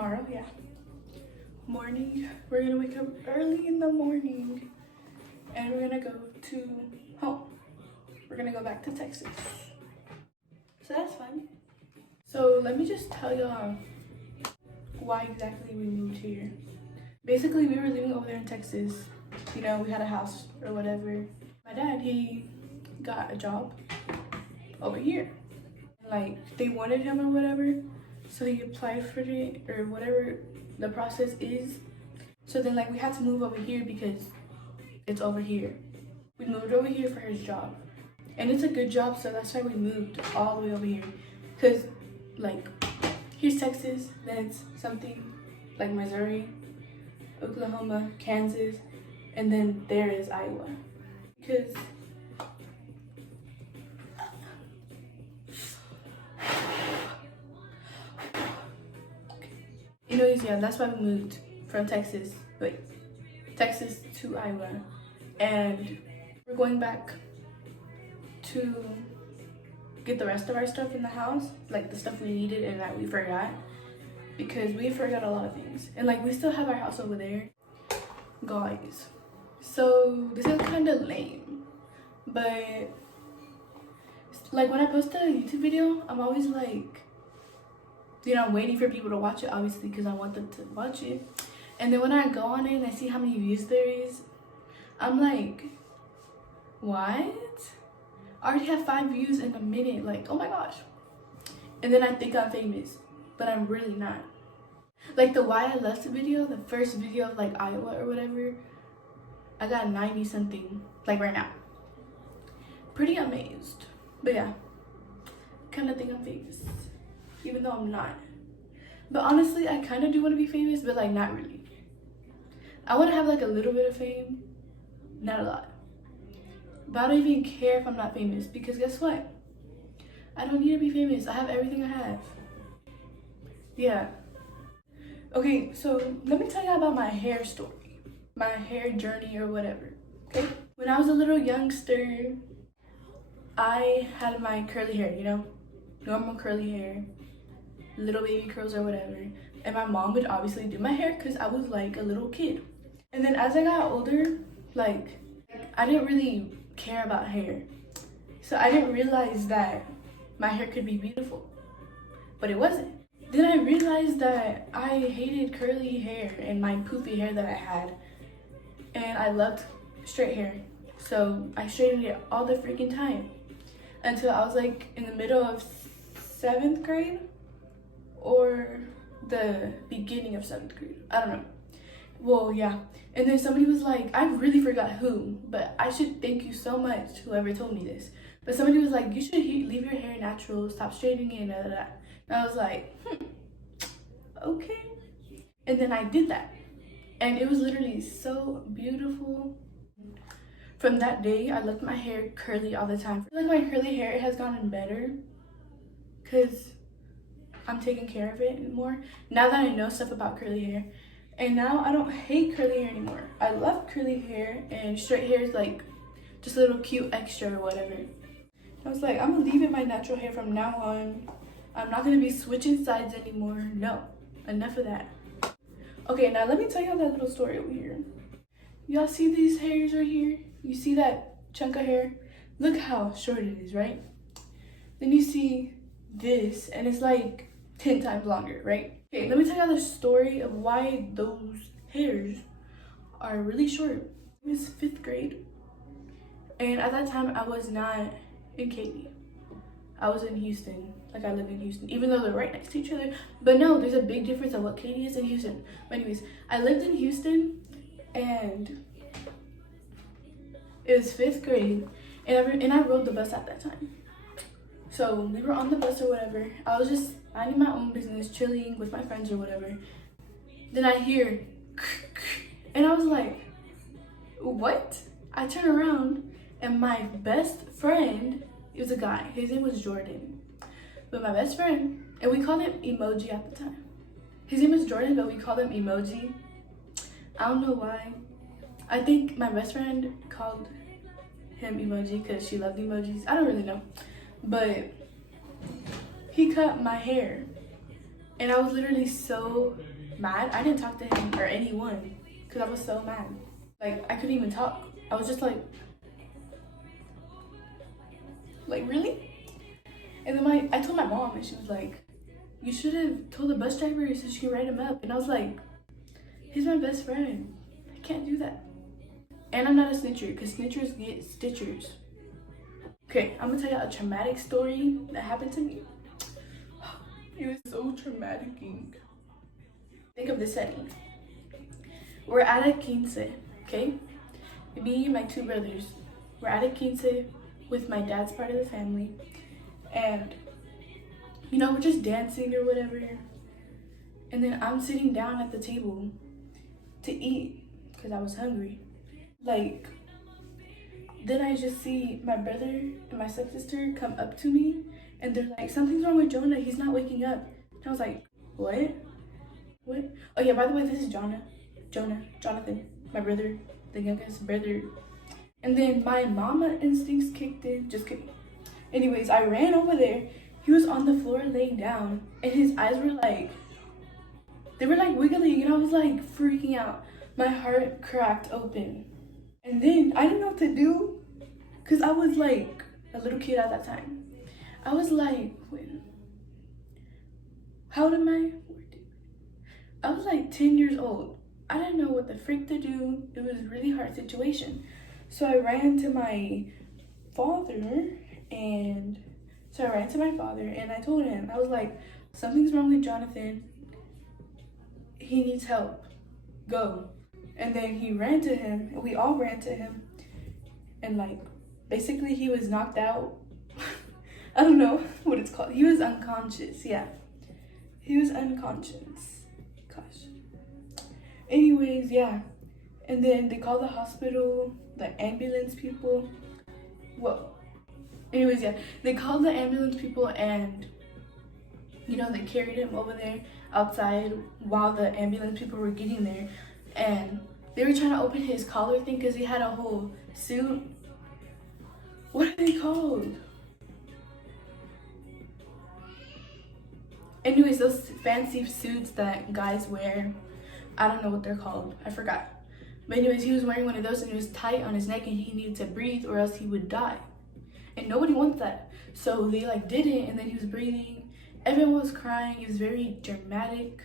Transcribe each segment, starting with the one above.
tomorrow, yeah. Morning, we're gonna wake up early in the morning and we're gonna go to home. We're gonna go back to Texas. So that's fun. So let me just tell y'all why exactly we moved here. Basically, we were living over there in Texas. You know, we had a house or whatever. My dad, he got a job over here. Like, they wanted him or whatever. So he applied for it or whatever the process is. So then, like, we had to move over here because it's over here. We moved over here for his job. And it's a good job, so that's why we moved all the way over here. Because, like, here's Texas, then it's something like Missouri, Oklahoma, Kansas, and then there is Iowa. Because anyways, yeah, that's why we moved from Texas to Iowa. And we're going back to get the rest of our stuff in the house, like the stuff we needed and that we forgot, because we forgot a lot of things. And like, we still have our house over there, guys. So this is kind of lame, but like when I post a YouTube video, I'm always like, you know, I'm waiting for people to watch it, obviously, because I want them to watch it. And then when I go on it and I see how many views there is, I'm like, what? I already have 5 views in a minute, like, oh my gosh. And then I think I'm famous, but I'm really not. Like the Why I Left video, the first video of like Iowa or whatever, I got 90 something, like right now. Pretty amazed. But yeah, kind of think I'm famous, even though I'm not. But honestly, I kind of do want to be famous, but like not really. I want to have like a little bit of fame, not a lot. But I don't even care if I'm not famous, because guess what? I don't need to be famous. I have everything I have. Yeah. Okay, so let me tell you about my hair story. My hair journey or whatever. Okay? When I was a little youngster, I had my curly hair, you know? Normal curly hair. Little baby curls or whatever. And my mom would obviously do my hair because I was like a little kid. And then as I got older, like, I didn't really care about hair. So I didn't realize that my hair could be beautiful. But it wasn't. Then I realized that I hated curly hair and my poofy hair that I had. And I loved straight hair. So I straightened it all the freaking time. Until I was like in the middle of 7th grade. Or the beginning of 7th grade. I don't know. Well, yeah. And then somebody was like, I really forgot who, but I should thank you so much, whoever told me this. But somebody was like, you should leave your hair natural, stop straightening it, and And I was like, okay. And then I did that. And it was literally so beautiful. From that day, I left my hair curly all the time. I feel like my curly hair has gotten better because I'm taking care of it more now that I know stuff about curly hair. And now I don't hate curly hair anymore. I love curly hair, and straight hair is like just a little cute extra or whatever. I was like, I'm gonna leave it my natural hair from now on. I'm not gonna be switching sides anymore. No, enough of that. Okay, now let me tell y'all that little story over here. Y'all see these hairs right here? You see that chunk of hair? Look how short it is, right? Then you see this, and it's like 10 times longer, right? Okay, let me tell you the story of why those hairs are really short. It was 5th grade, and at that time I was not in Katy. I was in Houston. Like, I live in Houston, even though they're right next to each other. But no, there's a big difference of what Katy is and Houston. But anyways, I lived in Houston, and it was 5th grade, and I rode the bus at that time. So we were on the bus or whatever. I was just minding my own business, chilling with my friends or whatever. Then I hear, and I was like, what? I turn around, and my best friend, it was a guy. His name was Jordan. But my best friend, and we called him Emoji at the time. His name is Jordan, but we called him Emoji. I don't know why. I think my best friend called him Emoji because she loved emojis. I don't really know. But he cut my hair And I was literally so mad. I didn't talk to him or anyone because I was so mad. Like, I couldn't even talk. I was just like really? And then I told my mom, and she was like, you should have told the bus driver so she can write him up. And I was like, he's my best friend. I can't do that. And I'm not a snitcher, because snitchers get stitchers. Okay, I'm gonna tell you a traumatic story that happened to me. It was so traumatic. Think of this setting. We're at a quince, okay? Me and my two brothers. We're at a quince with my dad's part of the family. And, you know, we're just dancing or whatever. And then I'm sitting down at the table to eat because I was hungry. Like, then I just see my brother and my stepsister come up to me and they're like, something's wrong with Jonah, he's not waking up. And I was like, what? Oh yeah, by the way, this is Jonathan, my brother, the youngest brother. And then my mama instincts kicked in. Just kidding. Anyways, I ran over there. He was on the floor laying down and his eyes were like, they were like wiggling, and I was like freaking out. My heart cracked open. And then I didn't know what to do because I was like a little kid at that time. I was like, wait, how old am I? I was like 10 years old. I didn't know what the freak to do. It was a really hard situation. So I ran to my father and I told him, I was like, something's wrong with Jonathan. He needs help. Go. And then he ran to him, and we all ran to him. And like, basically he was knocked out. I don't know what it's called. He was unconscious, yeah. He was unconscious. Gosh. Anyways, yeah. And then they called the hospital, the ambulance people. Well, anyways, yeah. They called the ambulance people and, you know, they carried him over there outside while the ambulance people were getting there. And they were trying to open his collar thing because he had a whole suit. What are they called? Anyways, those fancy suits that guys wear. I don't know what they're called. I forgot. But anyways, he was wearing one of those and it was tight on his neck and he needed to breathe or else he would die. And nobody wants that. So they like did it and then he was breathing. Everyone was crying. It was very dramatic.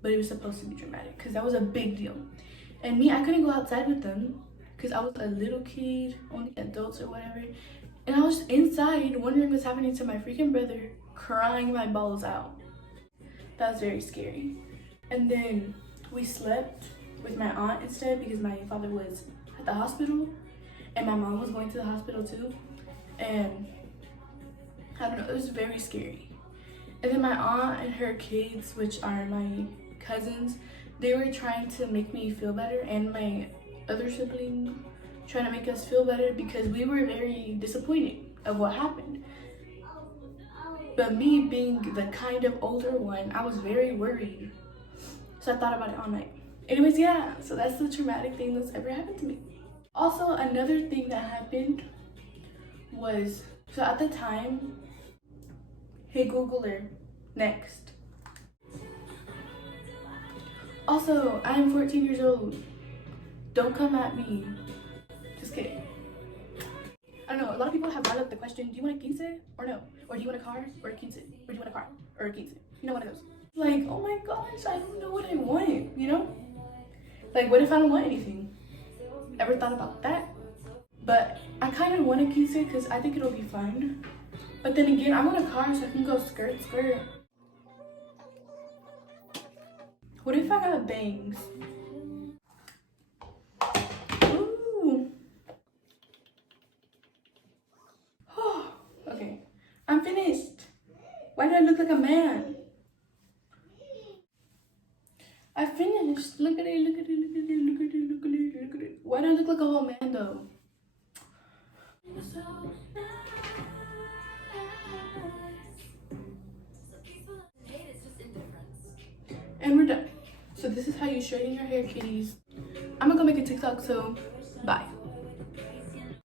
But it was supposed to be dramatic because that was a big deal. And me, I couldn't go outside with them because I was a little kid, only adults or whatever. And I was inside wondering what's happening to my freaking brother, crying my balls out. That was very scary. And then we slept with my aunt instead because my father was at the hospital and my mom was going to the hospital too. And I don't know, it was very scary. And then my aunt and her kids, which are my cousins, they were trying to make me feel better, and my other sibling trying to make us feel better because we were very disappointed of what happened. But me being the kind of older one, I was very worried. So I thought about it all night. Anyways, yeah, so that's the traumatic thing that's ever happened to me. Also, another thing that happened was, so at the time, hey Googler, next. Also, I am 14 years old. Don't come at me. Just kidding. I don't know, a lot of people have brought up the question, do you want a quince or no? Or do you want a car or a quince? Or do you want a car or a quince? You know, one of those. Like, oh my gosh, I don't know what I want, you know? Like, what if I don't want anything? Ever thought about that? But I kind of want a quince because I think it'll be fun. But then again, I want a car so I can go skirt. What if I got bangs? Ooh. Okay, I'm finished. Why do I look like a man? I finished. Look at it. Why do I look like a whole man though? And we're done. So this is how you straighten your hair, kitties. I'm gonna go make a TikTok, so